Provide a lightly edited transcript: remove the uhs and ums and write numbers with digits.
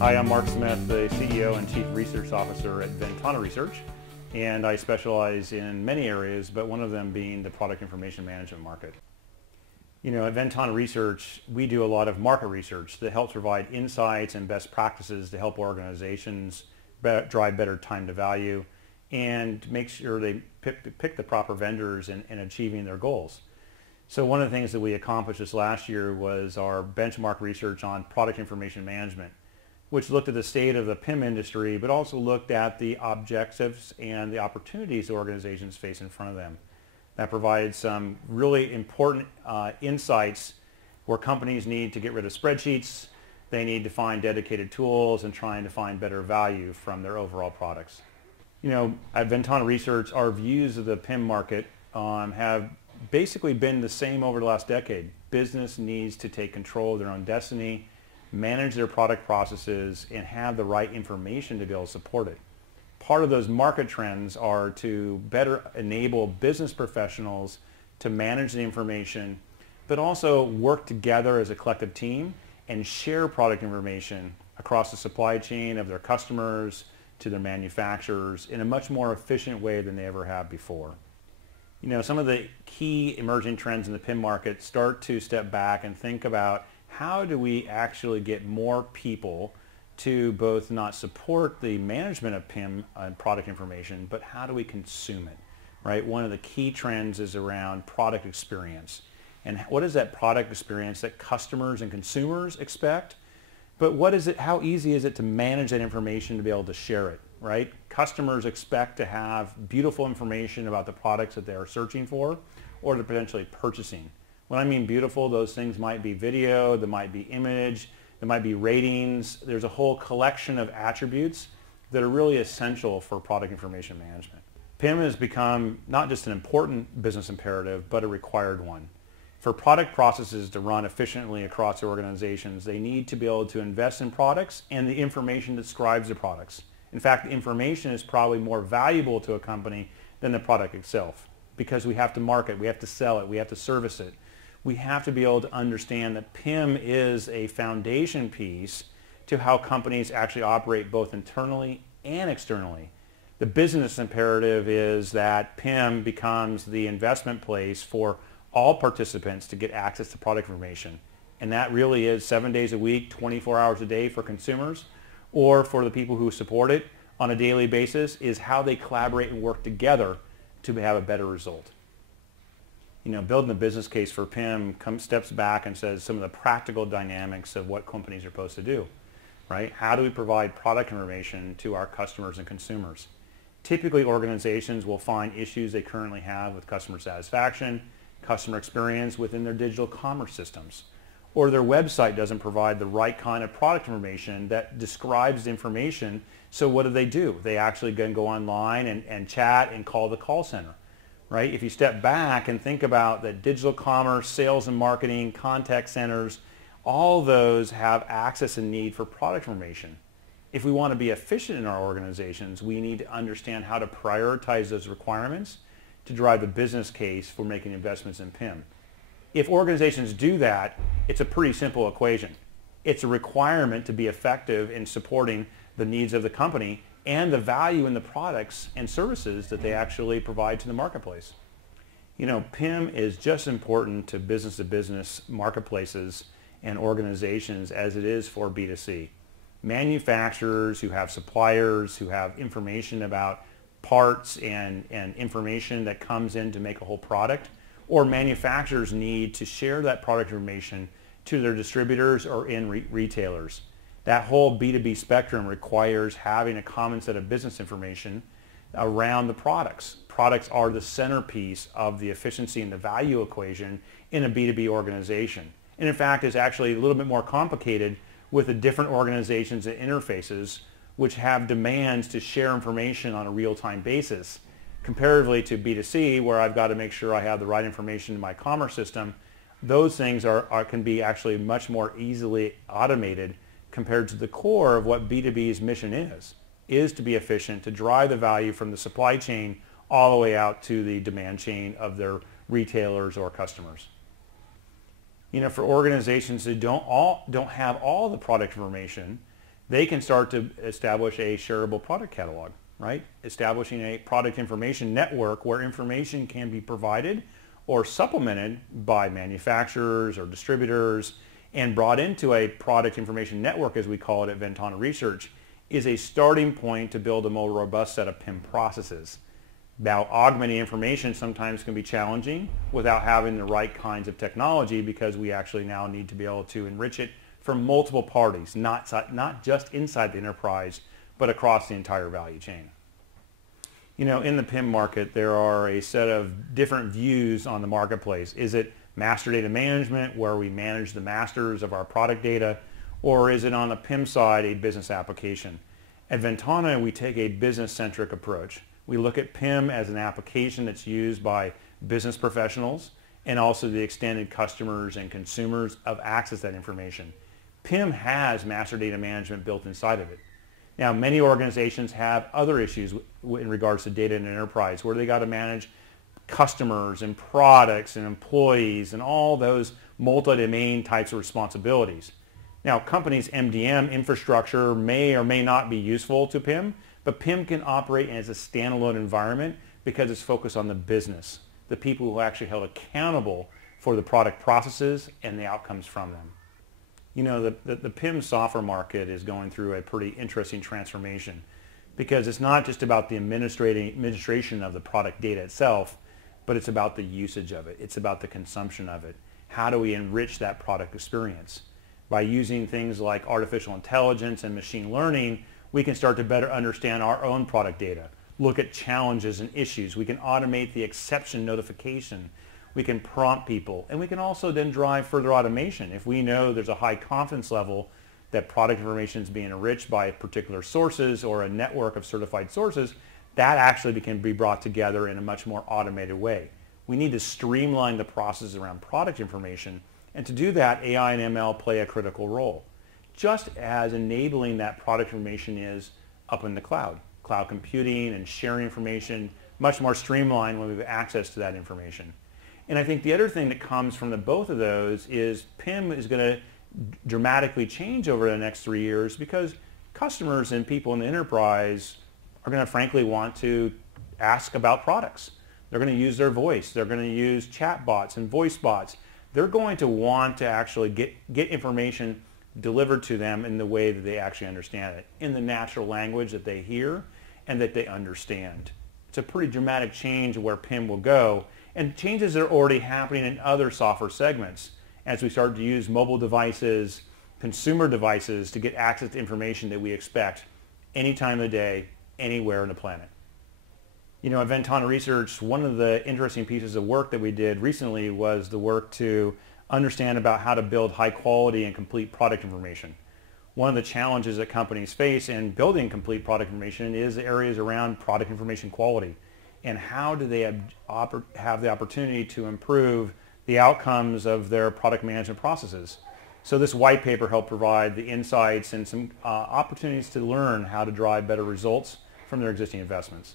Hi, I'm Mark Smith, the CEO and Chief Research Officer at Ventana Research, and I specialize in many areas, but one of them being the product information management market. You know, at Ventana Research, we do a lot of market research that helps provide insights and best practices to help organizations drive better time to value and make sure they pick the proper vendors in achieving their goals. So one of the things that we accomplished this last year was our benchmark research on product information management, which looked at the state of the PIM industry, but also looked at the objectives and the opportunities organizations face in front of them. That provides some really important insights where companies need to get rid of spreadsheets, they need to find dedicated tools, and trying to find better value from their overall products. You know, at Ventana Research, our views of the PIM market have basically been the same over the last decade. Business needs to take control of their own destiny, manage their product processes, and have the right information to be able to support it. Part of those market trends are to better enable business professionals to manage the information, but also work together as a collective team and share product information across the supply chain of their customers to their manufacturers in a much more efficient way than they ever have before. You know, some of the key emerging trends in the PIM market start to step back and think about how do we actually get more people to both not support the management of PIM and product information, but how do we consume it, right? One of the key trends is around product experience. And what is that product experience that customers and consumers expect? But what is it, how easy is it to manage that information to be able to share it, right? Customers expect to have beautiful information about the products that they are searching for or they're potentially purchasing. When I mean beautiful, those things might be video, there might be image, there might be ratings. There's a whole collection of attributes that are really essential for product information management. PIM has become not just an important business imperative, but a required one. For product processes to run efficiently across organizations, they need to be able to invest in products and the information that describes the products. In fact, the information is probably more valuable to a company than the product itself because we have to market, we have to sell it, we have to service it. We have to be able to understand that PIM is a foundation piece to how companies actually operate both internally and externally. The business imperative is that PIM becomes the investment place for all participants to get access to product information. And that really is 7 days a week, 24 hours a day for consumers, or for the people who support it on a daily basis, is how they collaborate and work together to have a better result. You know, building a business case for PIM steps back and says some of the practical dynamics of what companies are supposed to do, right? How do we provide product information to our customers and consumers? Typically, organizations will find issues they currently have with customer satisfaction, customer experience within their digital commerce systems, or their website doesn't provide the right kind of product information that describes the information. So what do? They actually can go online and chat and call the call center. Right? If you step back and think about that digital commerce, sales and marketing, contact centers, all those have access and need for product information. If we want to be efficient in our organizations, we need to understand how to prioritize those requirements to drive the business case for making investments in PIM. If organizations do that, it's a pretty simple equation. It's a requirement to be effective in supporting the needs of the company and the value in the products and services that they actually provide to the marketplace. You know, PIM is just important to business marketplaces and organizations as it is for B2C. Manufacturers who have suppliers, who have information about parts and information that comes in to make a whole product, or manufacturers need to share that product information to their distributors or in retailers. That whole B2B spectrum requires having a common set of business information around the products. Products are the centerpiece of the efficiency and the value equation in a B2B organization. And in fact, it's actually a little bit more complicated with the different organizations and interfaces which have demands to share information on a real-time basis. Comparatively to B2C, where I've got to make sure I have the right information in my commerce system, those things can be actually much more easily automated compared to the core of what B2B's mission is to be efficient, to drive the value from the supply chain all the way out to the demand chain of their retailers or customers. You know, for organizations that don't have all the product information, they can start to establish a shareable product catalog, right? Establishing a product information network where information can be provided or supplemented by manufacturers or distributors and brought into a product information network, as we call it at Ventana Research, is a starting point to build a more robust set of PIM processes. Now, augmenting information sometimes can be challenging without having the right kinds of technology, because we actually now need to be able to enrich it from multiple parties, not just inside the enterprise, but across the entire value chain. You know, in the PIM market, there are a set of different views on the marketplace. Is it master data management, where we manage the masters of our product data, or is it on the PIM side a business application? At Ventana, we take a business-centric approach. We look at PIM as an application that's used by business professionals and also the extended customers and consumers of access to that information. PIM has master data management built inside of it. Now, many organizations have other issues in regards to data in an enterprise, where they got to manage customers and products and employees and all those multi-domain types of responsibilities. Now, companies' MDM infrastructure may or may not be useful to PIM, but PIM can operate as a standalone environment because it's focused on the business, the people who are actually held accountable for the product processes and the outcomes from them. You know, the PIM software market is going through a pretty interesting transformation, because it's not just about the administration of the product data itself, but it's about the usage of it. It's about the consumption of it. How do we enrich that product experience? By using things like artificial intelligence and machine learning, we can start to better understand our own product data, look at challenges and issues. We can automate the exception notification. We can prompt people, and we can also then drive further automation. If we know there's a high confidence level that product information is being enriched by particular sources or a network of certified sources, that actually can be brought together in a much more automated way. We need to streamline the process around product information, and to do that, AI and ML play a critical role, just as enabling that product information is up in the cloud. Cloud computing and sharing information, much more streamlined when we have access to that information. And I think the other thing that comes from both of those is PIM is going to dramatically change over the next 3 years, because customers and people in the enterprise are going to frankly want to ask about products. They're going to use their voice. They're going to use chat bots and voice bots. They're going to want to actually get information delivered to them in the way that they actually understand it, in the natural language that they hear and that they understand. It's a pretty dramatic change where PIM will go, and changes are already happening in other software segments as we start to use mobile devices, consumer devices, to get access to information that we expect any time of the day, anywhere on the planet. You know, at Ventana Research, one of the interesting pieces of work that we did recently was the work to understand about how to build high quality and complete product information. One of the challenges that companies face in building complete product information is the areas around product information quality, and how do they have the opportunity to improve the outcomes of their product management processes. So this white paper helped provide the insights and some opportunities to learn how to drive better results from their existing investments.